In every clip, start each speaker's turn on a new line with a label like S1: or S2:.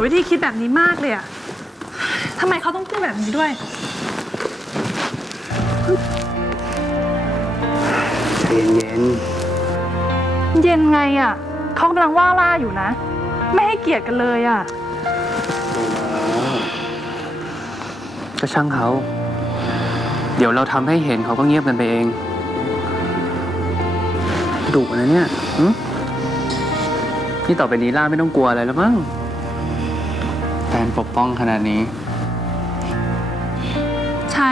S1: เบื่อวิธีคิดแบบนี้มากเลยอะทำไมเขาต้องพูดแบบนี้ด้วย
S2: ใจเย็น
S1: เย็นไงอะเขากำลังว่าล่าอยู่นะ ไม่ให้เกียรติกันเลยอะ
S2: ๆก็ช่างเขา เดี๋ยวเราทำให้เห็นเขาก็เงียบกันไปเอง ดุนะเนี่ยหึนี่ต่อไปนี้ล่าไม่ต้องกลัวอะไรแล้วมั้งแฟ นปกป้องขนาดนี้
S1: ใช่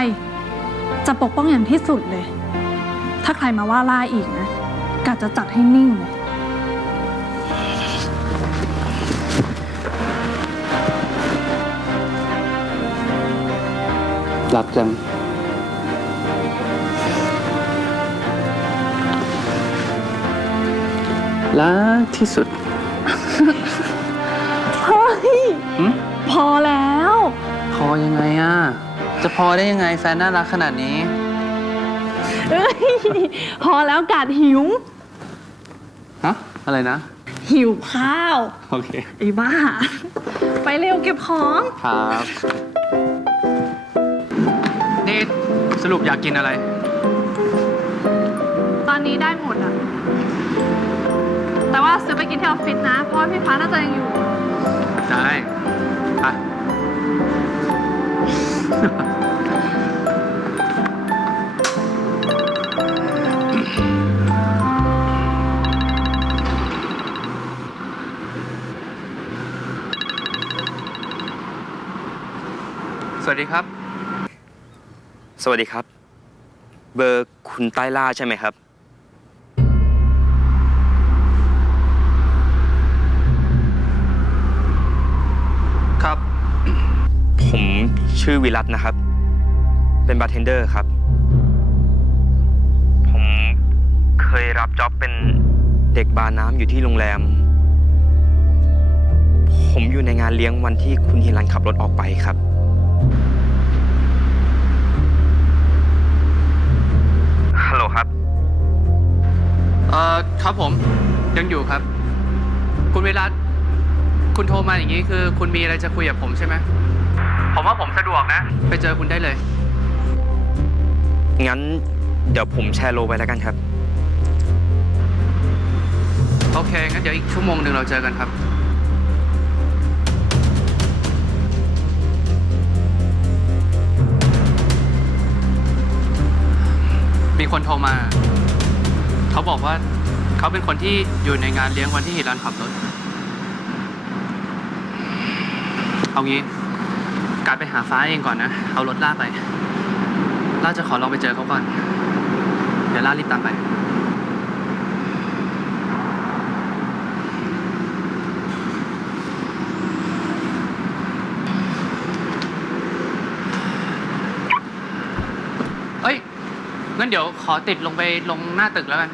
S1: จะปกป้องอย่างที่สุดเลย ถ้าใครมาว่าล่าอีกนะกะจะจัดให้นิ่งเลย
S2: หลับจัง รักที่สุด
S1: เฮ้ย
S2: หึ
S1: พ อแล้ว
S2: พอยังไงอะ จะพอได้ยังไงแฟนน่ารักขนาดนี้
S1: เอ้ย พอแล้วกาดหิว
S2: ฮะ อะไรนะ
S1: หิวข้าว
S2: โอเค
S1: ไอ้บ้า ไปเร็วเก็บของ
S2: ครับนี่สรุปอยากกินอะไร
S1: ตอนนี้ได้หมดอะแต่ว่าซื้อไปกินที่ออฟฟิศนะ เพราะว่าพี่ฟ้าน่าจะยังอยู่
S2: ได้ไป สวัสดีครับ
S3: สวัสดีครับ เบอร์คุณใต้ล่าใช่ไหมครับ
S2: ครับ
S3: ผม ชื่อวิรัตนะครับ เป็นบาร์เทนเดอร์ครับ ผมเคยรับจ็อบเป็นเด็กบาร์น้ำอยู่ที่โรงแรม ผมอยู่ในงานเลี้ยงวันที่คุณฮิรันขับรถออกไปครับ ฮัลโหลครับ
S2: เอ่อครับผมยังอยู่ครับ คุณวิรัตคุณโทรมาอย่างนี้คือ คุณมีอะไรจะคุยกับผมใช่ไหม ผมว่าผมสะดวกนะ ไปเจอคุณได้เลย
S3: งั้นเดี๋ยวผมแชร์โลไปแล้วกันครับ
S2: โอเค งั้นเดี๋ยวอีกชั่วโมงหนึ่งเราเจอกันครับ มีคนโทรมา เขาบอกว่าเขาเป็นคนที่อยู่ในงานเลี้ยงวันที่ฮิรันขับรถ เอางี้ การไปหาฟ้าเองก่อนนะ เอารถล่าไป ล่าจะขอลองไปเจอเขาก่อน เดี๋ยวล่ารีบตามไป เอ้ยงั้นเดี๋ยวขอติดลงไปลงหน้าตึกแล้วกัน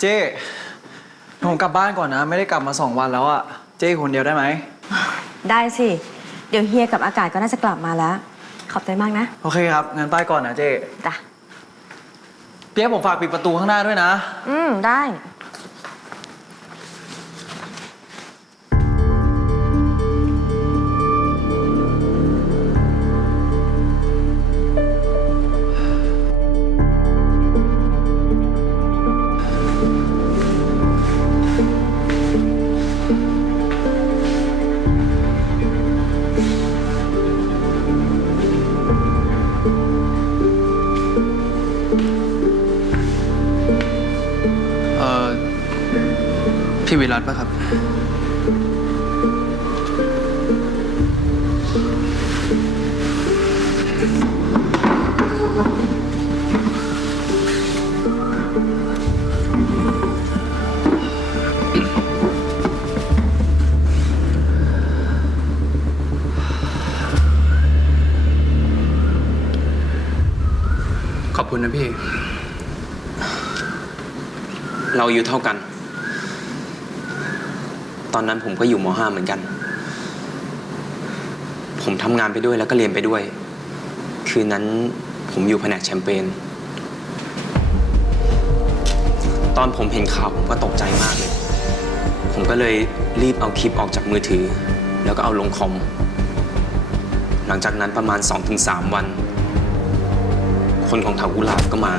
S4: เจ้ผมกลับบ้านก่อนนะ ไม่ได้กลับมาสองวันแล้วอะเจ้คนเดียวได้ไหม
S5: ได้สิ เดี๋ยวเฮียกับอากาศก็น่าจะกลับมาแล้ว ขอบใจมากนะ
S4: โอเคครับงั้นไปก่อนนะเจ้
S5: จ้ะ
S4: เปียกผมฝากปิดประตูข้างหน้าด้วยนะ
S5: อืม ได้
S2: นัดป่ะครับ ขอบคุณนะพี่
S3: เราอยู่เท่ากัน อนนั้นผมก็อยู่ม .5 เหมือนกัน ผมทำงานไปด้วยแล้วก็เรียนไปด้วย คืนนั้นผมอยู่แผนกแชมเปญ ตอนผมเห็นข่าวผมก็ตกใจมากเลย ผมก็เลยรีบเอาคลิปออกจากมือถือ แล้วก็เอาลงคอม หลังจากนั้นประมาณ 2-3 วัน คนของเถากุหลาบก็มา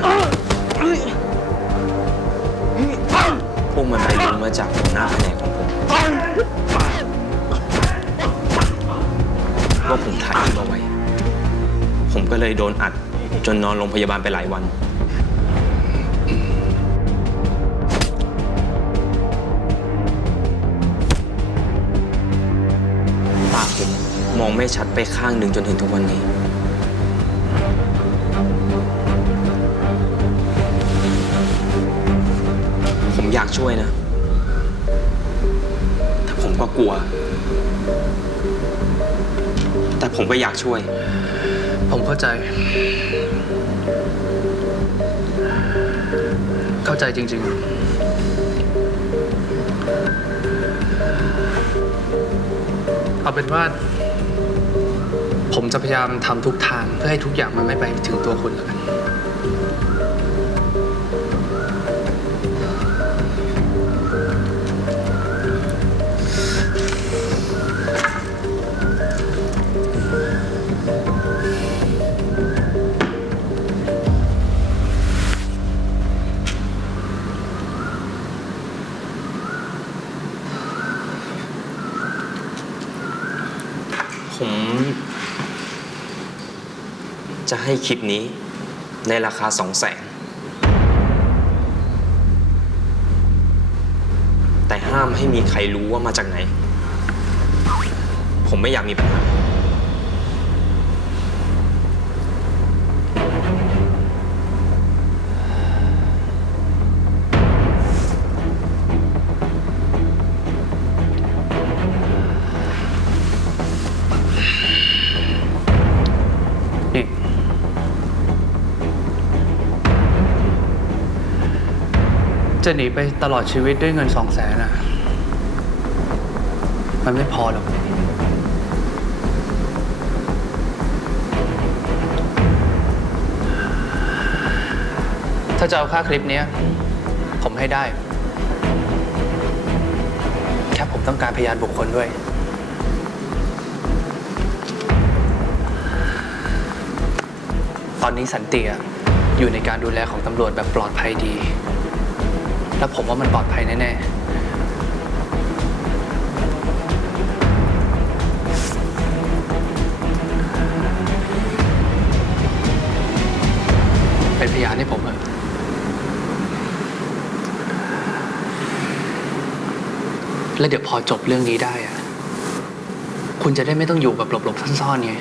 S3: พวกมันไปรู้มาจากหัวหน้าแผนกของผมว่าผมถ่ายคลิปเอาไว้ ผมก็เลยโดนอัดจนนอนโรงพยาบาลไปหลายวัน ตาผมมองไม่ชัดไปข้างหนึ่งจนถึงทุกวันนี้ ช่วยนะ แต่ผมก็กลัว แต่ผมก็อยากช่วย
S2: ผมเข้าใจ เข้าใจจริง ๆเอาเป็นว่า ผมจะพยายามทำทุกทางเพื่อให้ทุกอย่างมันไม่ไปถึงตัวคุณแล้วกัน
S3: จะให้คลิปนี้ในราคาสองแสนแต่ห้ามให้มีใครรู้ว่ามาจากไหน ผมไม่อยากมีปัญหา
S2: จะหนีไปตลอดชีวิตด้วยเงินสองแสนอะ มันไม่พอหรอก ถ้าจะเอาค่าคลิปเนี้ย ผมให้ได้ แค่ผมต้องการพยานบุคคลด้วย ตอนนี้สันติอะอยู่ในการดูแลของตำรวจแบบปลอดภัยดี แล้วผมว่ามันปลอดภัยแน่ๆ เป็นพยานให้ผมเถอะแล้วเดี๋ยวพอจบเรื่องนี้ได้อะคุณจะได้ไม่ต้องอยู่แบบหลบๆซ่อนๆไง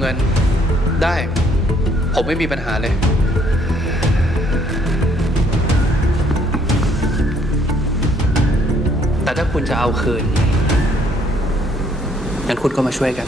S2: เงิน ได้ ผมไม่มีปัญหาเลย แต่ถ้าคุณจะเอาคืนงั้นคุณก็มาช่วยกัน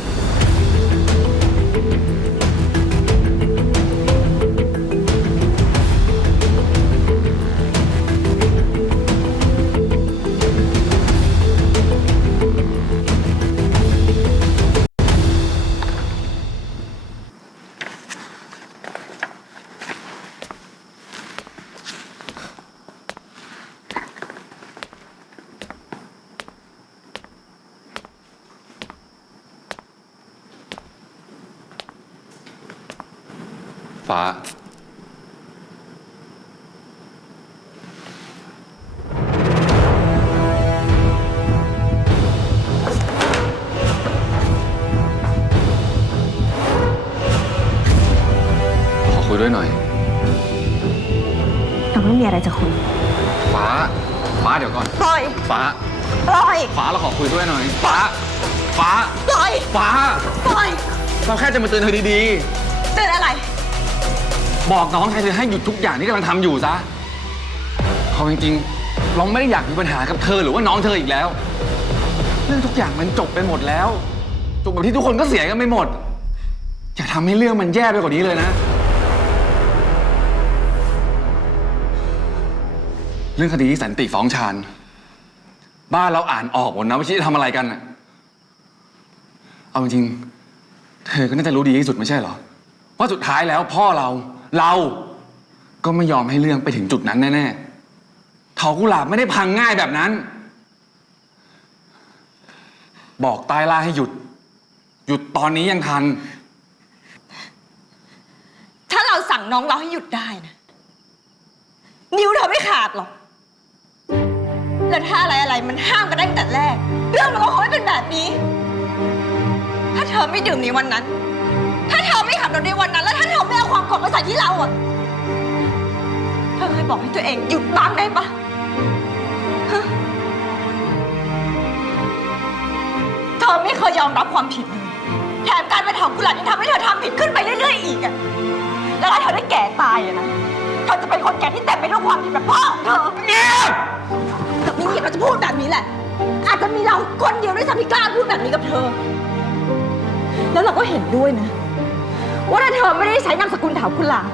S6: ฟ้า ขอคุยด้วยหน่อย
S5: เราไม่มีอะไรจะคุย
S6: ฟ้า ฟ้าเดี๋ยวก่อน
S5: ปล่อย
S6: ฟ้า
S5: ปล่อย
S6: ฟ้าเราขอคุยด้วยหน่อย ฟ้า ฟ้า
S5: ปล่อย
S6: ฟ้า
S5: ปล่อย
S6: เราแค่จะมาเตือนเธอดี
S5: เตือนอะไร
S6: ๆ บอกน้องชายเธอให้หยุดทุกอย่างที่กำลังทำอยู่ซะเขาจริงๆเราไม่ได้อยากมีปัญหากับเธอหรือว่าน้องเธออีกแล้ว เรื่องทุกอย่างมันจบไปหมดแล้วจบแบบที่ทุกคนก็เสียกันไปหมด อย่าทำให้เรื่องมันแย่ไปกว่านี้เลยนะ เรื่องคดีที่สันติฟ้องชาญบ้านเราอ่านออกหมดนะว่าชี้ทำอะไรกันน่ะเอาจริงๆเธอก็น่าจะรู้ดีที่สุดไม่ใช่เหรอว่าสุดท้ายแล้วพ่อเรา เราก็ไม่ยอมให้เรื่องไปถึงจุดนั้นแน่ๆเขากุหลาบไม่ได้พังง่ายแบบนั้น บอกตายล่าให้หยุด หยุดตอนนี้ยังทัน
S5: ถ้าเราสั่งน้องเราให้หยุดได้นะ นิ้วเธอไม่ขาดหรอก แล้วถ้าอะไรอะไรมันห้ามกันได้ตั้งแต่แรก เรื่องมันก็คงไม่เป็นแบบนี้ ถ้าเธอไม่ดื่มในวันนั้น เธอไม่ขับรถในวันนั้น แล้วถ้าเธอไม่เอาความโกรธมาใส่ที่เราอะเธอเคยบอกให้ตัวเองหยุดบ้างได้ปะฮะเธอไม่เคยยอมรับความผิดเลยแถมการเป็นของกุหลาบยังทำให้เธอทำผิดขึ้นไปเรื่อยๆอีกอะแล้วถ้าเธอได้แก่ตายอะนะ เธอจะเป็นคนแก่ที่เต็มไปด้วยความผิดแบบพ่อของเธอเงียบแต่ไม่เงียบเราจะพูดแบบนี้แหละ อาจจะมีเราคนเดียวด้วยซ้ำที่กล้าพูดแบบนี้กับเธอ แล้วเราก็เห็นด้วยนะ ว่าถ้าเธอไม่ได้ใช้นามสกุลถาวกุลาบ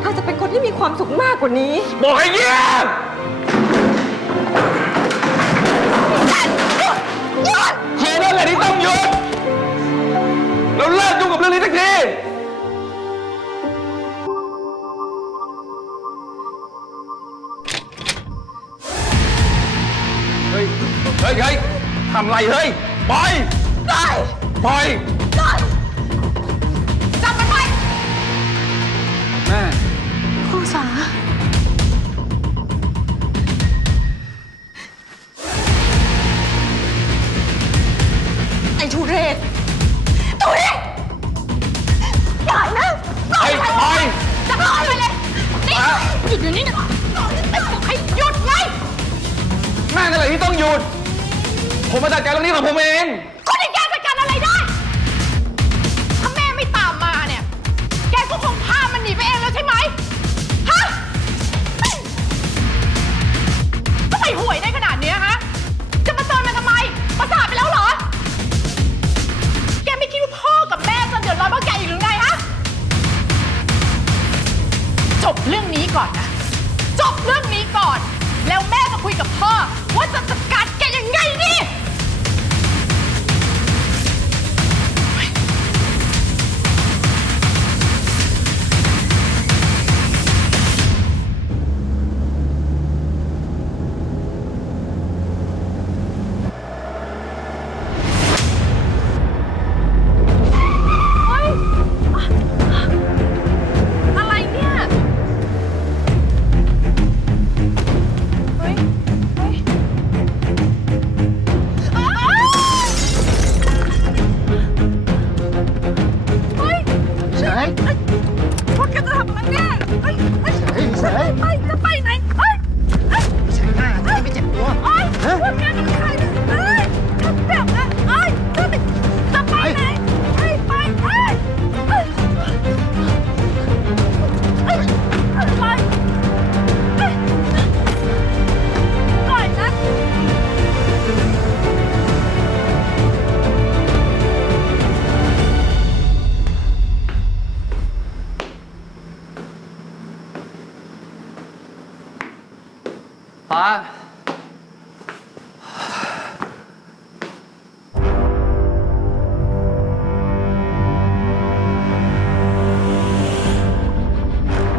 S5: เธอจะเป็นคนที่มีความสุขมากกว่านี้
S6: บอกให้เงียบ
S5: หยุด
S6: เธอนั่นแหละที่ต้องหยุดเราเลิกยุ่งกับเรื่องนี้สักที เฮ้ย เฮ้ยเฮ้ยทำไรเฮ้ย ปล่อย
S5: ได้
S6: ปล่อย
S5: ได้จั
S6: แม่
S1: ครูสา
S5: ไอ้ทุเรศทุเรศปล่อยนะปล่อย
S6: ปล่อย
S5: จะปล่อยไปเลยนี่หยุดเดี๋ยวนี้นะให้หยุดไง
S6: แม่นั่นแหละที่ต้องหยุด ผมมาจัดการเรื่องนี้ของผมเอง
S5: จบเรื่องนี้ก่อนนะ จบเรื่อง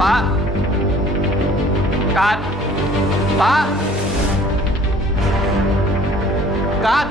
S2: ฟ้าการฟ้าการ